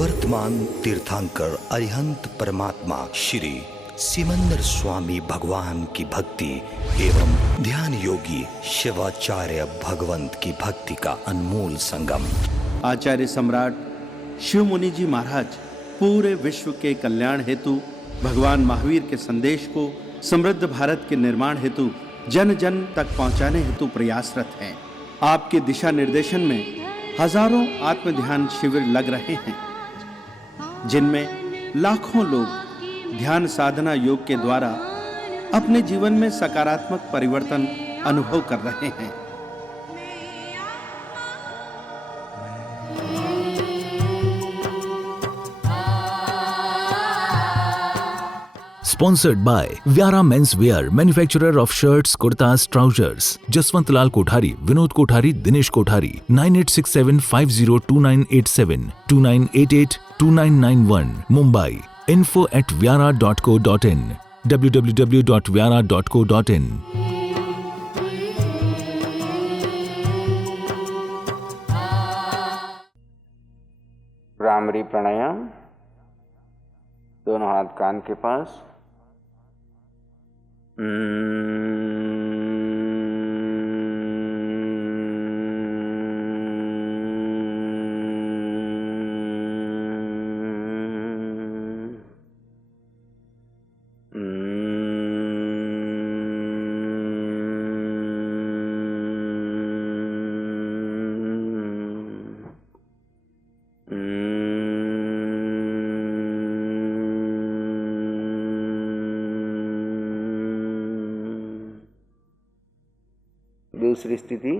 निवर्तमान तीर्थंकर अरिहंत परमात्मा श्री सिमंदर स्वामी भगवान की भक्ति एवं ध्यान योगी शिवाचार्य भगवंत की भक्ति का अनमोल संगम। आचार्य सम्राट शिव मुनि जी महाराज पूरे विश्व के कल्याण हेतु भगवान महावीर के संदेश को समृद्ध भारत के निर्माण हेतु जन जन तक पहुंचाने हेतु प्रयासरत हैं। आपके दिशा निर्देशन में हजारों आत्म ध्यान शिविर लग रहे हैं, जिनमें लाखों लोग ध्यान साधना योग के द्वारा अपने जीवन में सकारात्मक परिवर्तन अनुभव कर रहे हैं। Sponsored by Vyara Men's Wear, manufacturer of shirts, kurtas, trousers. Jaswant Lal Kothari, Vinod Kothari, Dinesh Kothari. 9867502987, 29882991, Mumbai. info@vyara.co.in, www.vyara.co.in. Bhramari प्राणायाम। दोनों हाथ कान के पास। दूसरी स्थिति।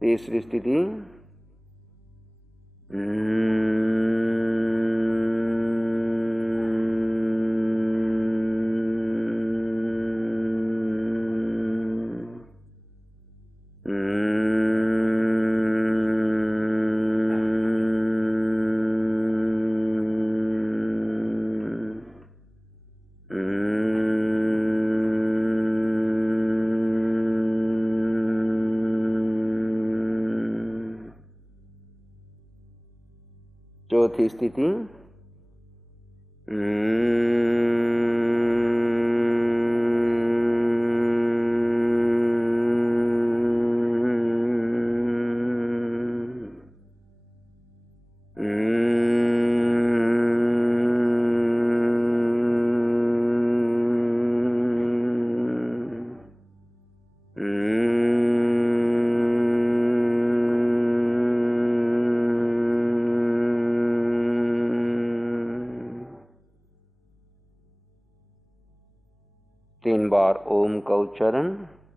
तीसरी स्थिति। चौथी स्थिति। तीन बार ओम का उच्चारण।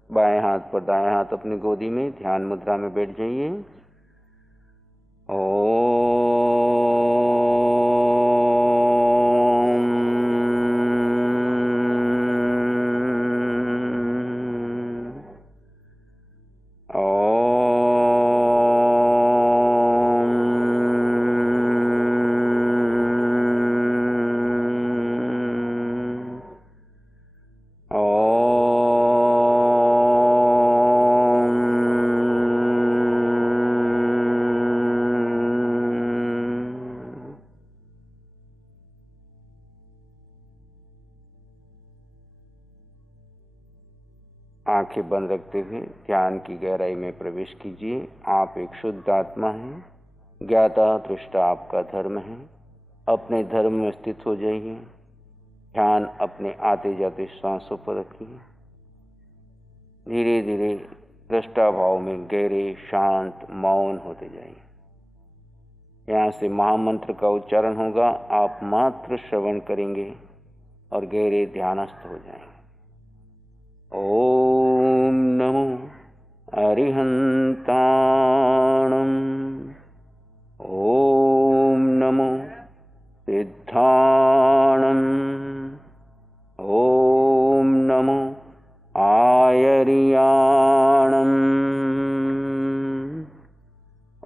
बाएं हाथ पर दाएं हाथ अपनी गोदी में ध्यान मुद्रा में बैठ जाइए। आंखें बंद रखते हुए ध्यान की गहराई में प्रवेश कीजिए। आप एक शुद्ध आत्मा हैं। ज्ञाता दृष्टा आपका धर्म है। अपने धर्म में स्थित हो जाइए। ध्यान अपने आते जाते सांसों पर रखिए। धीरे धीरे दृष्टा भाव में गहरे शांत मौन होते जाइए। यहाँ से महामंत्र का उच्चारण होगा। आप मात्र श्रवण करेंगे और गहरे ध्यानस्थ हो जाएंगे। ओम नमो अरिहंताणं ॐ नमो सिद्धाणं। ॐ नमो आयर्याणं।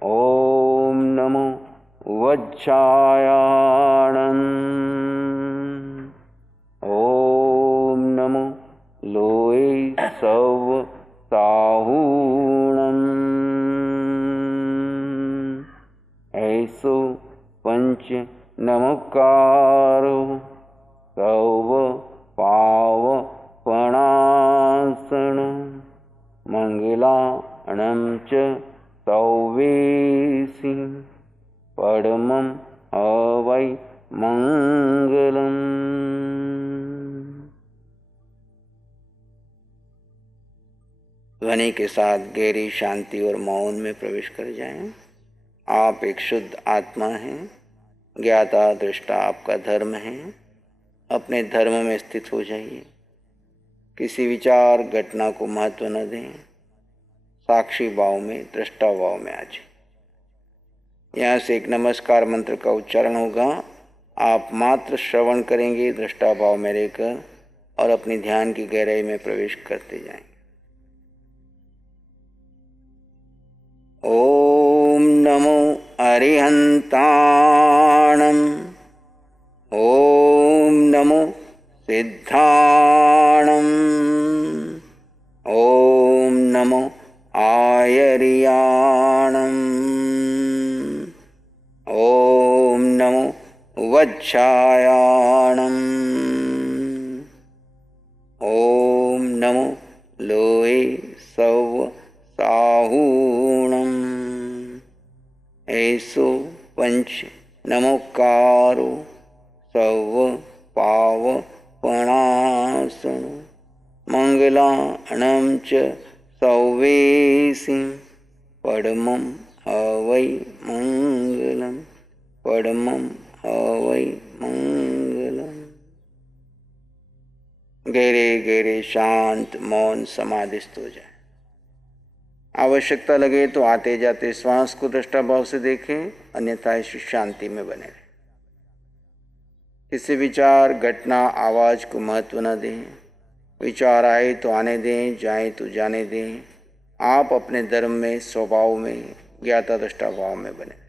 ॐ नमो वज्रायाणं। ॐ नमो लोये सव साहूणं। ऐसो पंच नमकारो सव पावपणासन मंगलाणं च सौवेसि परमं हवै मंगलम्। ध्वनि के साथ गहरी शांति और मौन में प्रवेश कर जाएं। आप एक शुद्ध आत्मा हैं। ज्ञाता दृष्टा आपका धर्म है। अपने धर्म में स्थित हो जाइए। किसी विचार घटना को महत्व न दें। साक्षी भाव में, दृष्टा भाव में आ जाइए। यहाँ से एक नमस्कार मंत्र का उच्चारण होगा। आप मात्र श्रवण करेंगे दृष्टा भाव में रहकर और अपनी ध्यान की गहराई में प्रवेश करते जाएंगे। ॐ नमो अरिहन्ताणं। ॐ नमो सिद्धाणं। ॐ नमो आयर्याणं। ॐ नमो वज्रायाणं। ॐ नमो लोये सव साहूणं। ऐसो पंच नमोकारो सव पावपणासन मंगलाणं च सौवेसि परमं हवै मंगलम्। परमं हवै मंगलम्। गहरे गहरे शांत मौन समाधिस्थ हो जाए। आवश्यकता लगे तो आते जाते श्वास को दृष्टा भाव से देखें, अन्यथा इस शांति में बने रहें। किसी विचार घटना आवाज को महत्व न दें। विचार आए तो आने दें, जाए तो जाने दें। आप अपने धर्म में, स्वभाव में, ज्ञाता दृष्टा भाव में बने।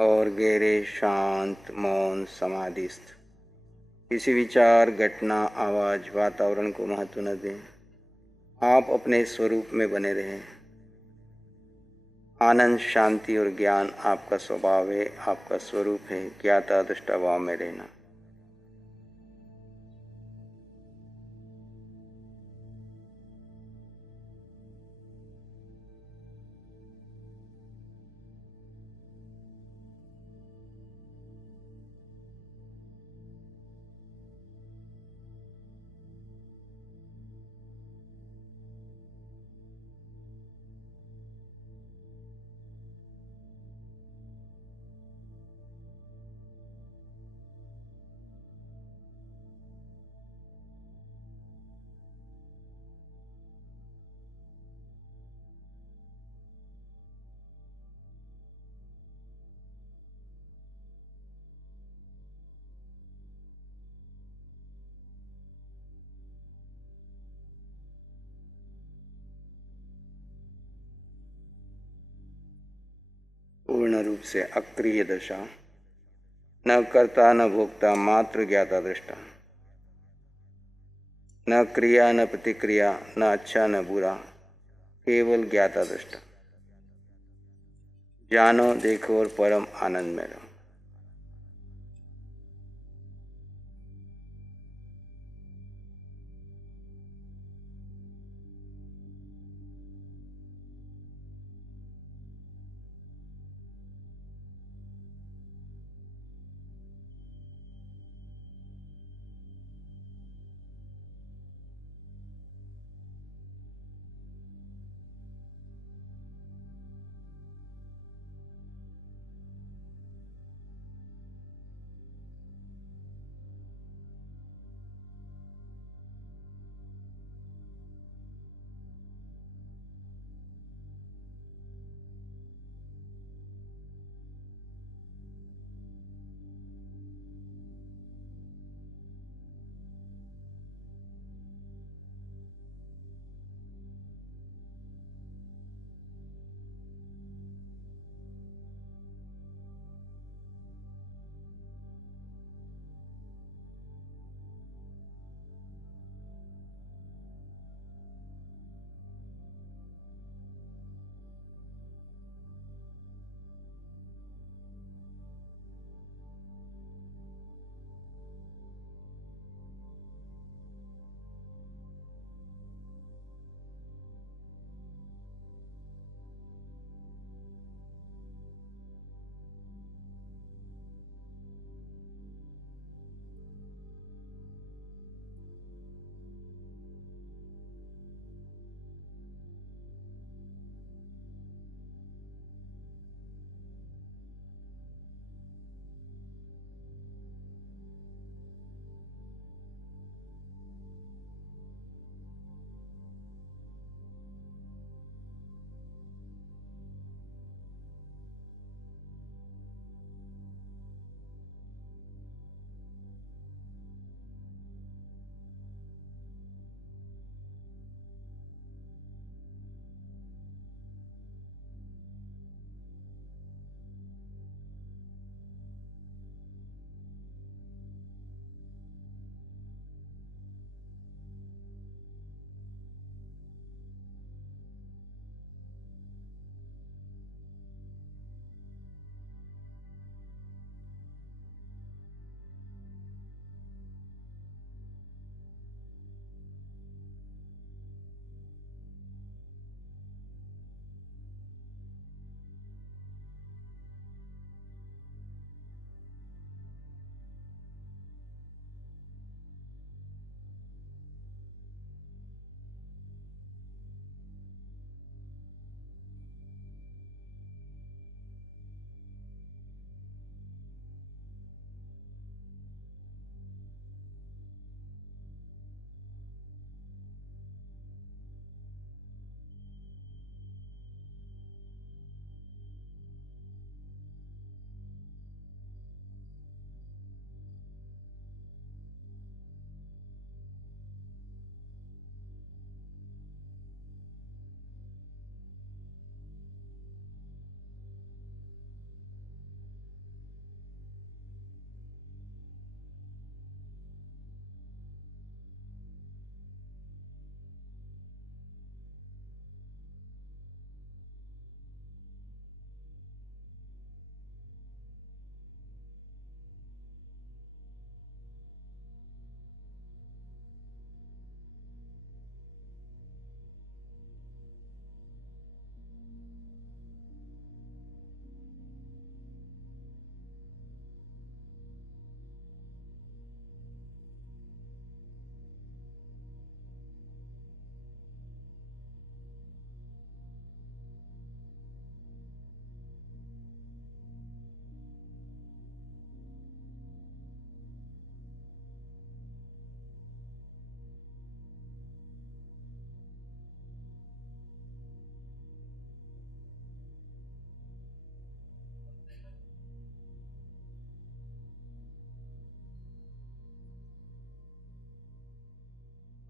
और गहरे शांत मौन समाधिस्थ। किसी विचार, घटना, आवाज, वातावरण को महत्व न दें। आप अपने स्वरूप में बने रहें। आनंद, शांति और ज्ञान आपका स्वभाव है, आपका स्वरूप है। ज्ञाता दृष्टा भाव में रहना। पूर्ण रूप से अक्रिय दशा, न कर्ता न भोक्ता, मात्र ज्ञाता दृष्टा। न क्रिया न प्रतिक्रिया, न अच्छा न बुरा, केवल ज्ञाता दृष्टा। जानो, देखो और परम आनंद में रहो।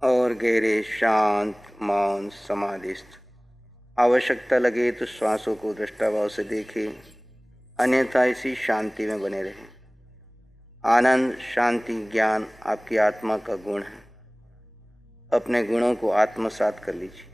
और गहरे शांत मौन समाधिस्थ। आवश्यकता लगे तो श्वासों को दृष्टाभाव से देखें, अन्यथा इसी शांति में बने रहें। आनंद, शांति, ज्ञान आपकी आत्मा का गुण है। अपने गुणों को आत्मसात कर लीजिए।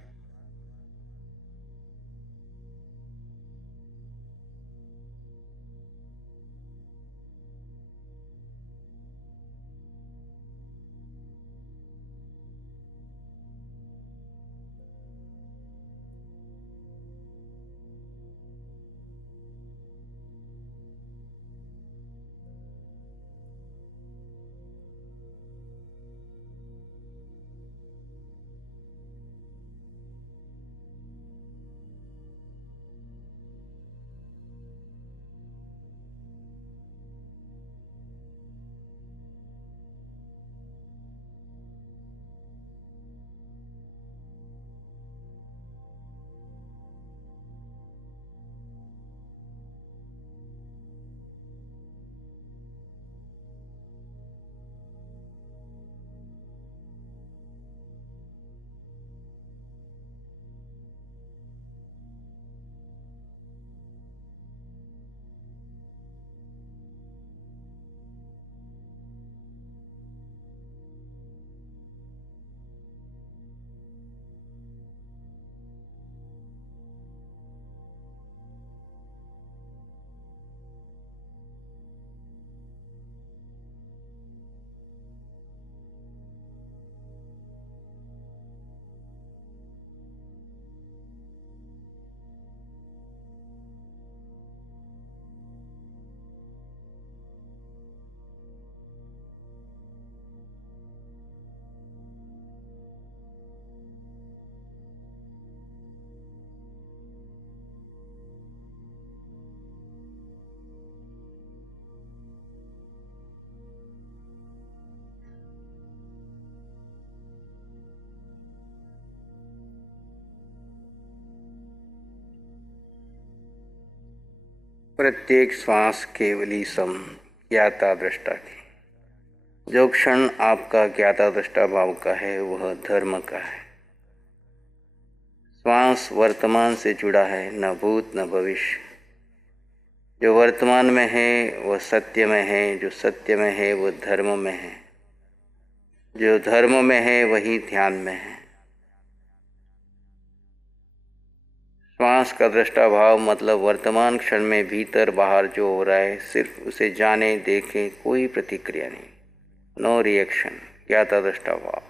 प्रत्येक श्वास केवली सम ज्ञाता दृष्टा की। जो क्षण आपका ज्ञाता दृष्टा भाव का है वह धर्म का है। श्वास वर्तमान से जुड़ा है, न भूत न भविष्य। जो वर्तमान में है वह सत्य में है, जो सत्य में है वह धर्म में है, जो धर्म में है वही ध्यान में है। श्वास का दृष्टा भाव मतलब वर्तमान क्षण में भीतर बाहर जो हो रहा है सिर्फ उसे जाने, देखें, कोई प्रतिक्रिया नहीं, नो रिएक्शन, ज्ञाता दृष्टा भाव।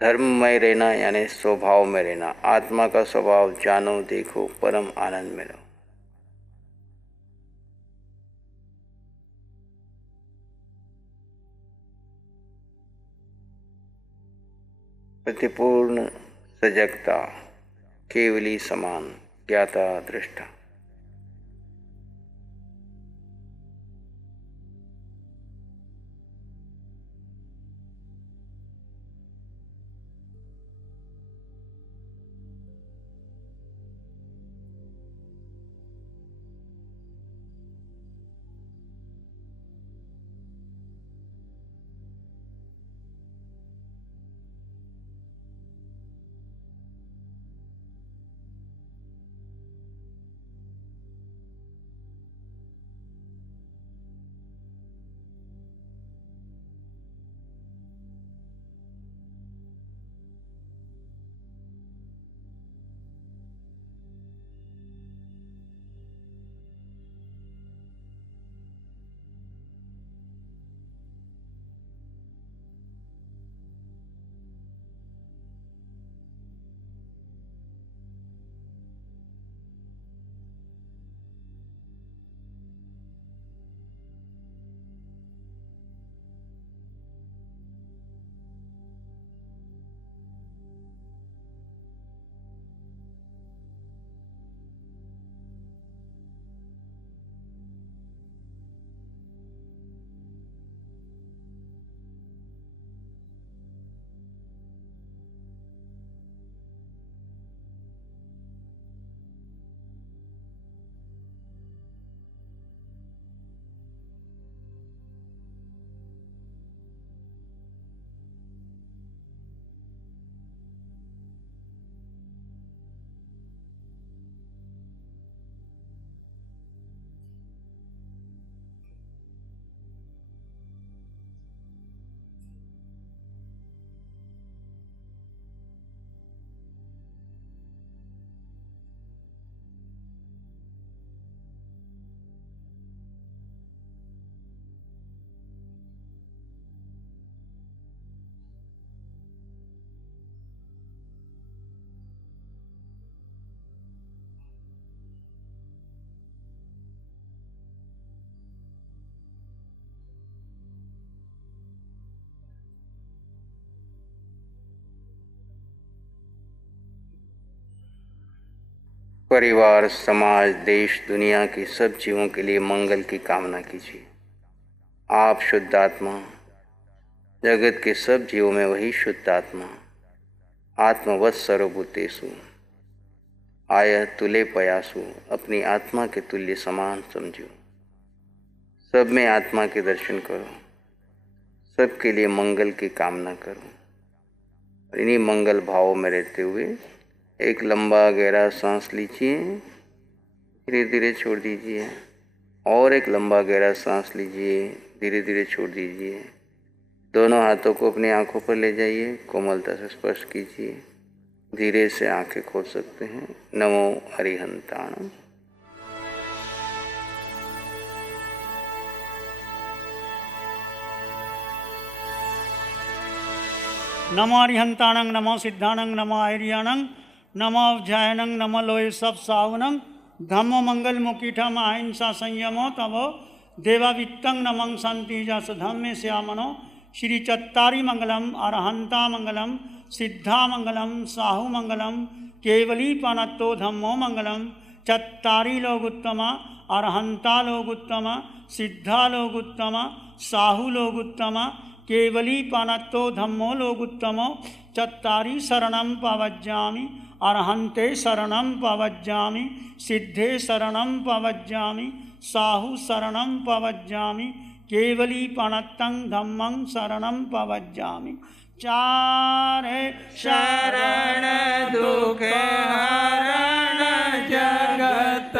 धर्म में रहना यानी स्वभाव में रहना। आत्मा का स्वभाव जानो, देखो, परम आनंद में रहो। प्रतिपूर्ण सजगता, केवली समान ज्ञाता दृष्टा। परिवार, समाज, देश, दुनिया के सब जीवों के लिए मंगल की कामना कीजिए। आप शुद्ध आत्मा, जगत के सब जीवों में वही शुद्ध आत्मा, आत्मवत् सर्वभूतेषु आय तुले पयासु, अपनी आत्मा के तुल्य समान समझो। सब में आत्मा के दर्शन करो, सबके लिए मंगल की कामना करो। इन्हीं मंगल भावों में रहते हुए एक लंबा गहरा सांस लीजिए, धीरे धीरे छोड़ दीजिए। और एक लंबा गहरा सांस लीजिए, धीरे धीरे छोड़ दीजिए। दोनों हाथों को अपनी आंखों पर ले जाइए, कोमलता से स्पर्श कीजिए। धीरे से आंखें खोल सकते हैं। नमो अरिहंताणं। नमो अरिहंताणं, नमो सिद्धाणं, नमो आर्याणं, नमो अवध्यायनं, नमो लोय सब सावनं, धम्मो मंगल मुकीठम अहिंसा संयमो तवो देवावित्तं नमं शांति जस धम्मे श्यामनो। श्री चत्तारी मंगलम, अरहंता मंगलम, सिद्धा मंगलम, साहु मंगलम, केवली पनत्तो धम्मो मंगलम। चत्तारी लोगुत्तम, अरहंता लोगुत्तम, सिद्धा लोगुत्तम, साहु लोगुत्तम, केवली पनत्तो धम्मो लोगुत्तमो। चत्तारी शरणं पवज्जामि, अरहंते शरणं पवज्जामि, सिद्धे शरणं पवज्जामि, साहु शरणं पवज्जामि, केवली पणत्तं धम्मं शरणं पवज्जामि। चारे शरण दुख हरण जगत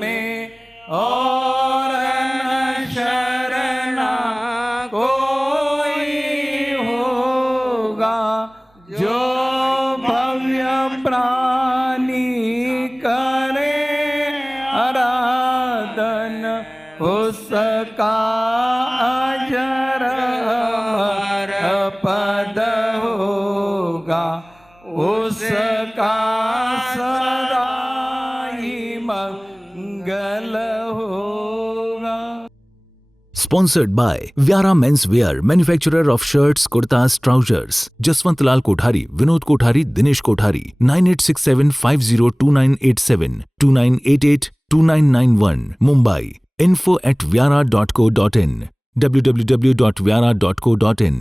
में, और न शरणा कोई होगा। जो भव्य प्राणी करे आराधन, उसका अजर अमर पद होगा, उसका सदा ही मंगल होगा। Sponsored by Vyara Men's Wear, manufacturer of shirts, kurtas, trousers. Jaswant Lal Kothari, Vinod Kothari, Dinesh Kothari. 9867502987, 29882991, Mumbai. info@vyara.co.in, www.vyara.co.in.